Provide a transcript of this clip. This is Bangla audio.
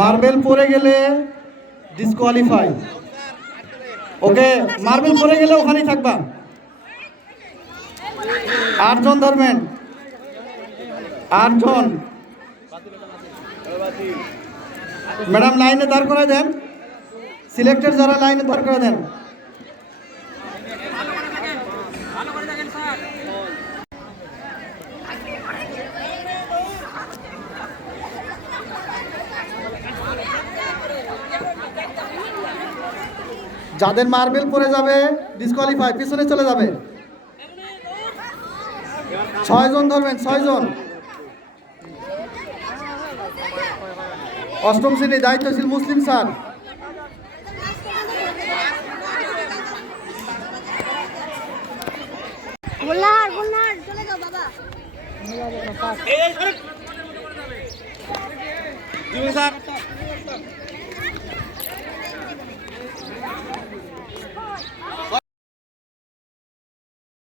মার্বেল পড়ে গেলে ডিসকোয়ালিফাই। ওকে, মার্বেল পড়ে গেলে ওখানেই থাকবা। 8 জন ধরবেন, 8 জন। ম্যাডাম লাইনে দাঁড় করে দেন, সিলেক্টেড যারা লাইনে দাঁড় করে দেন। যাদের মার্বেল পড়ে যাবে ডিসকোয়ালিফাই, পিছনে চলে যাবে। 6 জন ধরবেন, 6 জন। 8ম শ্রেণী দায়িত্বশীল মুসলিম স্যার। চলে যাও বাবা।